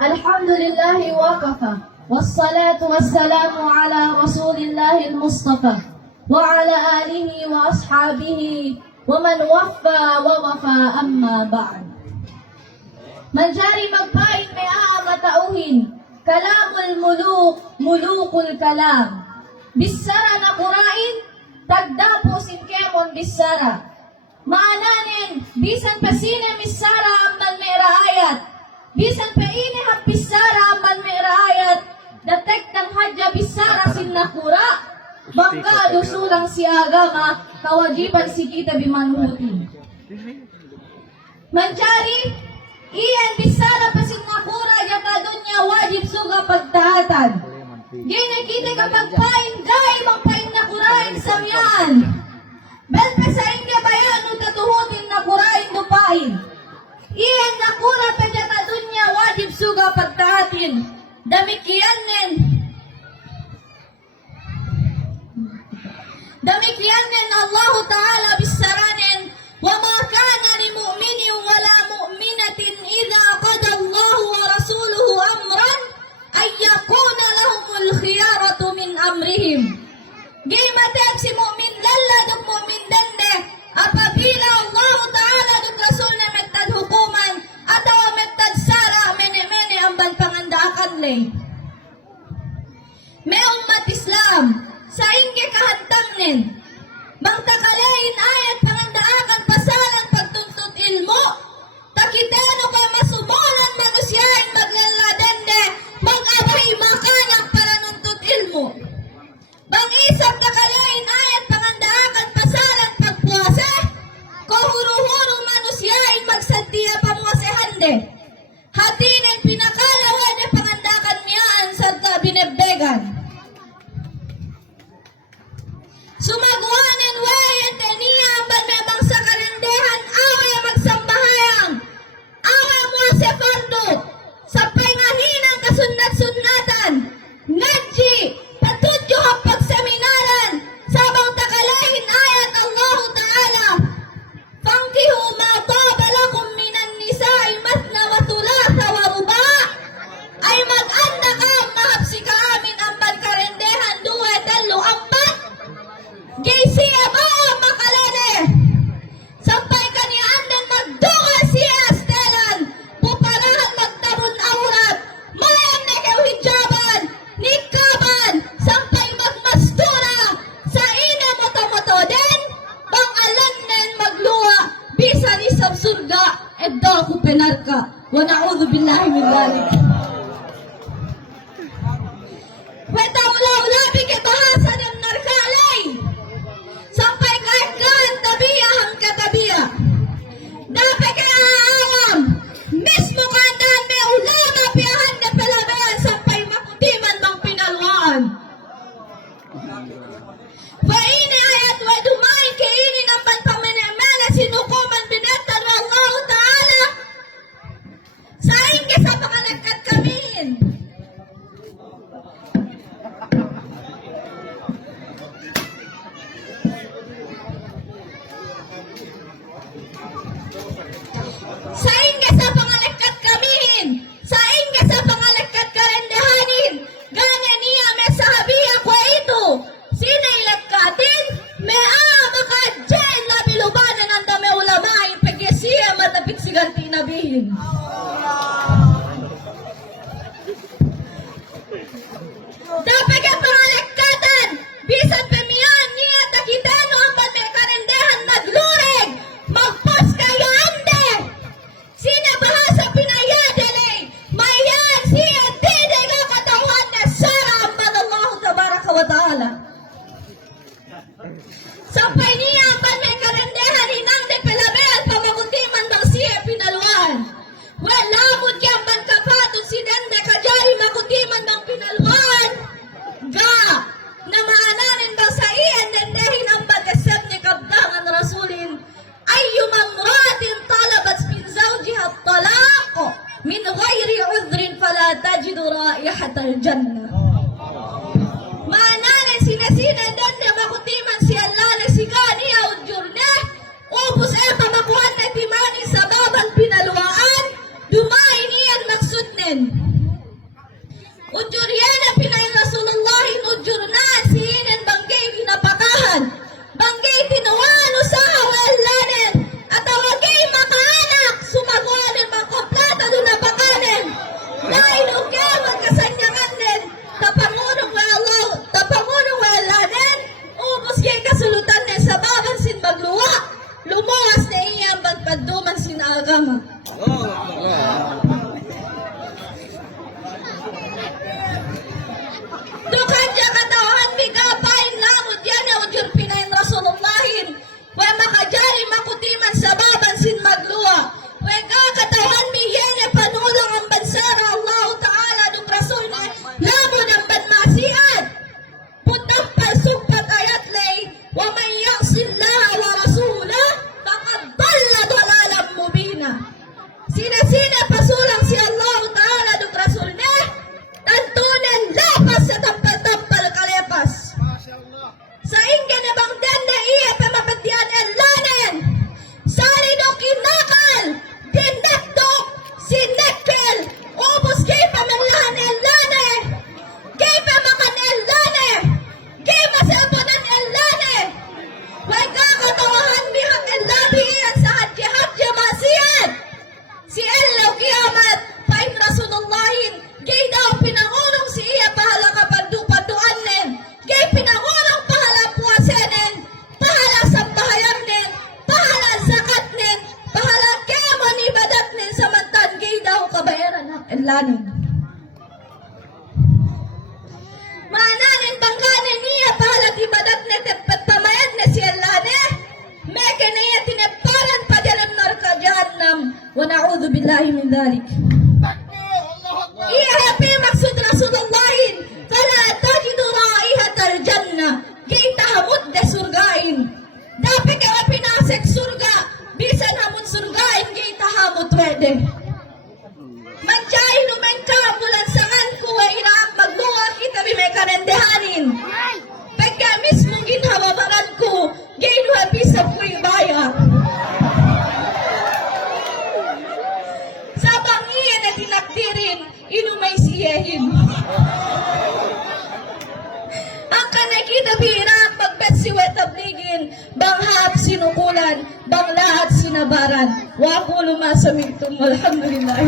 الحمد لله وكفى والصلاة والسلام على رسول الله المصطفى وعلى آله وأصحابه ومن وفى ووفى أما بعد. Manjari magpain may matauhin, kalamul muluk, mulukul kalam. Bisara na kurain, tagdapo sinkemon bisara. Maananin, bisan pasine misara amman may raayat. Bisan paine hapisara amman may raayat. Datek ng hadya bisara sinnakura. Bangka dusulang si agama, kawajiban si kita bimanuhutin. Manjari, iyan bisara pasinnakura yata dunya wajib suga pagtaatan. Ganyan kita kapag pain gay magpain na kurain samyan. Bel pesain ka bayan no tatuhutin na kurain dupain. Iyan na kura pedyata dunya wajib suga pagtaatin. Damikianin Allah Ta'ala bisaranin wa ma kana li mu'minin wala mu'minatin idha qada Allah wa rasuluhu amran ay yakuna lahumul khiyaratu min amrihim. Gimatag si mu'min lalla dug mu'min dande apabila Allah Ta'ala dug rasul na metad hukuman atawa metad sara mene-mene ang pangandakan lay. May umat Islam sa ingge kahantangnin bang takalain ayat pangandaakan pasalan pagtuntut ilmu takitano ka masumulan manusyain maglaladende mag-abay makanak para nuntut ilmu bang isap takalain ayat pangandaakan pasalan pagpuasa ko huru-huru manusyain magsantiya pamuasehande hatinin pinakalawan na pangandakan miyaan sa binebbegan. Sumagwanan wayan taniya ban may bangsa kalandehan away magsambahayang away mo sa fardo sa paingahinang kasunat-sunatan ngadji patudyo hapag seminaran sabang takalahin ayat Allah Ta'ala fangkihu ma taba lakum minan nisa'i matna wa thulatha wa ruba ay mag-anda ka mahapsi ka amin ang bankarendehan duwe talo ampat gay siya ba makalane sampay kaniyaan din magdunga siya astelan puparahan magtabon aurat mayan na kayo hijaban nikaban sampay magmastura sa ina moto-moto din bang alam nen magluwa bisan isang surga edda ko penarka wa na'udhu billahi min dhalik. Weta ula-ula bigay bahasa ng narkalay sampai kahit tabiya ang katabiya. Dapat kaya alam, mismo kandaan may ulama piyahan na palabayan sampai makutiman mang pinalwaan. Faini ayat wa dumain kainin ang panpaminamana sinukuman binatan wa Allah Ta'ala sa ingi sa pangalagkat kamihin. Sa inga sa pangalagkat kamihin, sa inga sa pangalagkat karendahanin, gana niya may sahabiya ko ito, sinailat katin, may makadyan na bilubanan ang dami ulamain, pagkasiya matapik siganti nabihin. Dapat ka pangalagkatan, bisan pemiyan niya takitano ang may karendahan maglurig, magpos kayo ande. Sina bahasa pinayadali, mayan siya tinig ang katawan na sara amman Allah Tabaraka wa Ta'ala. Sampay niya ang may karendahan hinang de pelabel pamagutiman bang siya pinalwan. Well, lamod kiyang ban kapatong si Dende kajari magutiman bang pinalwan. Ga, na maananin bang sa iyan dendehin ang bagasad ni kabdangan rasulin ayyum amratin talabat min zawjiha at-talaq min ghairi udhrin fala tajidu raihatal jannah. Maananin sina-sina dende makutiman si Allah na si Gani audjurne ubus pamakuhan na timani sa babang pinalwaan dumain iyan maksudne Ujur yan ang pinayin Rasulullah, ujur na sinin banggay ginapakahan. Banggay tinuwan usaha walanin. At awagay makaanak, sumaguanin mangkoplata doon na pakanin. Nainuke magkasanyangan din. Tapangunong walanin. Ubus gay kasulutan din sa baban sin magluwa. Lumuwas na iyang bagpaduman sin agama. Dukan siya katawan, bigapain lamod yan na ujur pinayin Rasulullahin. Kaya makajali makutiman sa baban sin magluwa. Kaya katawan mi yene panulang ang bansara Allah Ta'ala ng Rasul na lamod ang banmasihan. Putang pasugpat ayat lay, wa man ya'sillaha wa rasulah, faqad dalla dalalan mubina. Sina-sina pasulang si Allah Ta'ala ng Rasul na, tantunan lapas sa tampal-tampal kalepas. Sa inggan na bang dan na iya pamapatian ang lanin. Sari no kinakal, dinekdok, sinekil, ubos kay pamanglahan ang lanin. Kay pamakan ang lanin. Kay masapunan ang lanin. May kakatawahan bihang ang labihan sa hadya-hadya masiyan. Si Allah kiamat, paing Rasulullahin, gay daw pinangulong si iya pahala kapandu-panduanin, gay pinangulong pahala puwasenin, pahala sambahayanin, pahala zakatnin, pahala kemon ibadatnin, samantan gay daw kabayaran ng elanin. Maananin bangkanin niya pahala ibadatnin at pamayad na si elanin, meke niya tineparan pa dalam narka jahannam, wa na'udhu billahi min dhalik. Iya happy maksud Rasulullahin, fala tajidu raihatal jannah, kita hamud de surgain. Dapat kayo pinasek surga, bisan hamud surgain, kita hamud wede. Mancay lumengka bulan sangan kuwa inaak magluwa kita may kanendehanin. Pagka mismo ginhawabaran ko, ginuha bisa ko'y baya. Sa bangiyan na tinakdirin, inumay siyehin. Ang kanakita birak pagbet siwa tabligin, bang haap sinukulan, bang lahat sinabaran. Wa ko lumasamigtum, alhamdulillah.